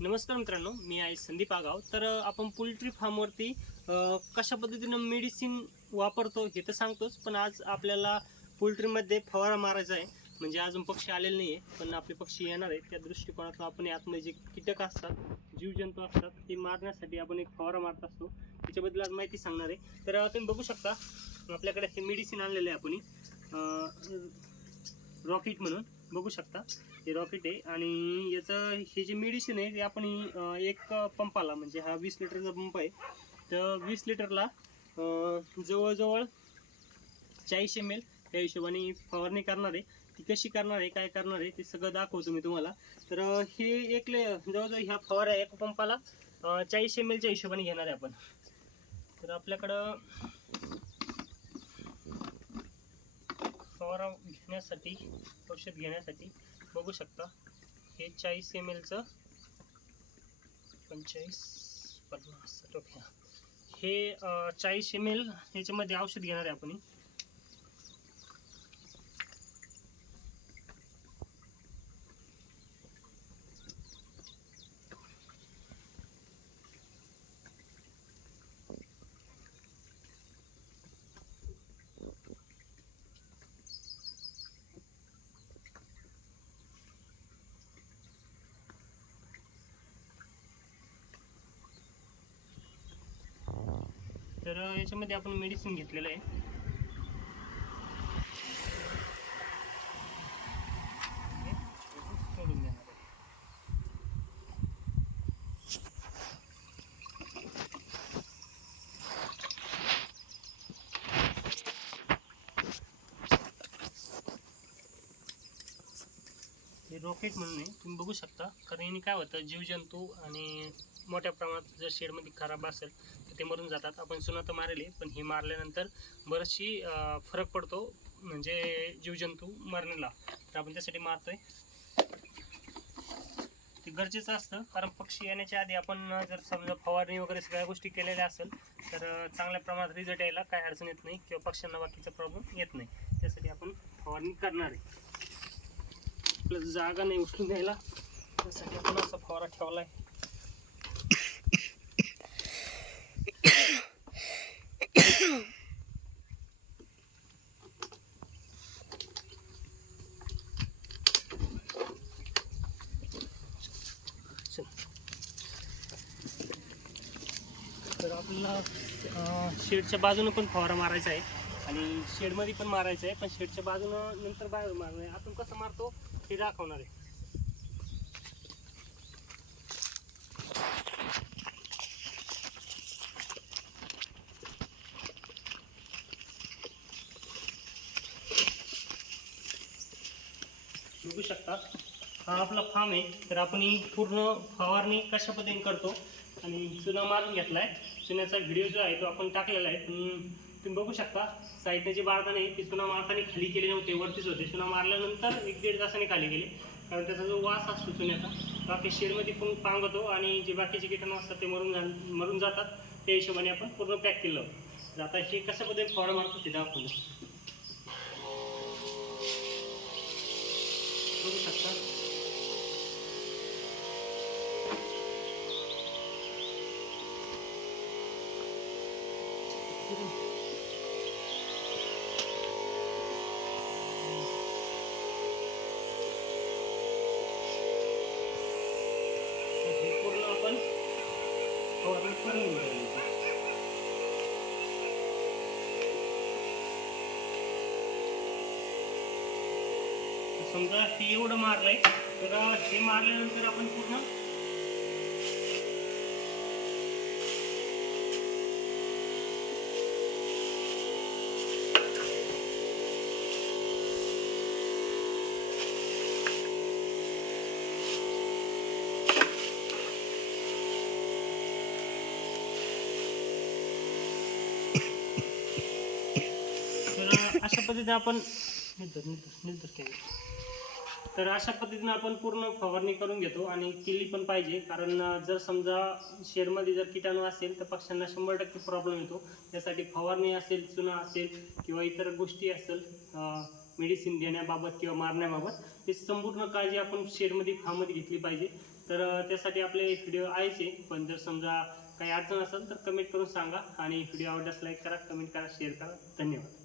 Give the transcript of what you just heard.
नमस्कार मित्रांनो मी आहे संदीप आगाव. तर आपण पोल्ट्री फार्मवरती कशा पद्धतीनं मेडिसिन वापरतो हे तर सांगतोच पण आज आपल्याला पोल्ट्रीमध्ये फवारा मारायचा आहे. म्हणजे अजून पक्षी आलेले नाही आहे पण आपले पक्षी येणार आहेत. त्या दृष्टिकोनातून आपण हे आतमध्ये जे कीटक असतात जीवजंतू असतात ते मारण्यासाठी आपण एक फवारा मारत असतो. त्याच्याबद्दल आज माहिती सांगणार आहे. तर तुम्ही बघू शकता आपल्याकडे हे मेडिसिन आणलेलं आहे आपण रॉकेट म्हणून. बघू शकता. हे रॉकेट आहे आणि याचं हे जे मेडिसिन आहे ते आपण एक पंपाला म्हणजे हा वीस लिटरचा पंप आहे. तर वीस लिटरला जवळजवळ चाळीस एम एल त्या हिशोबाने फवारणी करणार आहे. ती कशी करणार आहे काय करणार आहे ते सगळं दाखवतो मी तुम्हाला. तर हे एक ले जवळजवळ ह्या फवार आहे एका पंपाला चाळीस एम एलच्या हिशोबाने घेणार आहे आपण. तर आपल्याकडं फवारा घेण्यासाठी औषध घेण्यासाठी बघू शकता. हे चाळीस एम एलचं पंचेचाळीस पन्नास ओके हे चाळीस एम एल याच्यामध्ये औषध घेणार आहे आपण तर याच्यामध्ये आपण मेडिसिन घेतलेलं आहे हे आहे. हे रॉकेट म्हणून आहे तुम्ही बघू शकता कारण याने काय होतं जीवजंतू आणि मोठ्या प्रमाणात जर शेडमध्ये खराब असेल तर ते मरून जातात. आपण सुना तर मारले पण हे मारल्यानंतर बरीचशी फरक पडतो. म्हणजे जीवजंतू मरण्याला. तर आपण त्यासाठी मारतोय. ते गरजेचं असतं कारण पक्षी येण्याच्या आधी आपण जर समजा फवारणी वगैरे सगळ्या गोष्टी केलेल्या असेल तर चांगल्या प्रमाणात रिझल्ट यायला काय अडचण येत नाही किंवा पक्ष्यांना बाकीचा प्रॉब्लेम येत नाही. त्यासाठी आपण फवारणी करणार आहे. प्लस जागा नाही उचलून द्यायला. त्यासाठी आपण असा फवारा ठेवला आहे तर आपल्याला शेडच्या बाजूनं पण फवारा मारायचा आहे आणि शेडमध्ये पण मारायचं आहे पण शेडच्या बाजूनं नंतर बाहेर मारणार आहे. आपण कसं मारतो हे दाखवणार आहे. बघू शकता? हा आपला फार्म आहे. तर आपण ही पूर्ण फवारणी कशा पद्धतीने करतो आणि चुना मारून घेतला आहे चुन्याचा व्हिडिओ जो आहे तो आपण टाकलेला आहे. तुम्ही बघू शकता साईडने जे बाळताना आहे ते चुना मारताना खाली केले नव्हते वरतीच होते. चुना मारल्यानंतर एक दीड तासाने खाली गेले. कारण त्याचा जो वास असतो चुन्याचा तो आपल्या शेडमध्ये पण पांगतो आणि जे बाकीचे किटाणू असतात ते मरून जा मरून जातात. त्या हिशोबाने आपण पूर्ण पॅक केलं. तर आता हे कशा पद्धतीने फवारा मारतो ते दाखवलं बघू शकता. करून समजा हे एवढं मारलंय तर हे मारल्यानंतर आपण पूर्ण तर अशा पद्धतीने आपण तर अशा पद्धतीने आपण पूर्ण फवारणी करून घेतो आणि केली पण पाहिजे. कारण जर समजा शेरमध्ये जर किटाणू असेल तर पक्ष्यांना शंभर टक्के प्रॉब्लेम येतो. त्यासाठी फवारणी असेल चुना असेल किंवा इतर गोष्टी असेल मेडिसिन देण्याबाबत किंवा मारण्याबाबत हे संपूर्ण काळजी आपण शेडमध्ये फार्ममध्ये घेतली पाहिजे. तर त्यासाठी आपले व्हिडिओ आहेच आहे पण जर समजा काही अडचण असेल तर कमेंट करून सांगा आणि व्हिडिओ आवडल्यास लाईक करा कमेंट करा शेअर करा. धन्यवाद.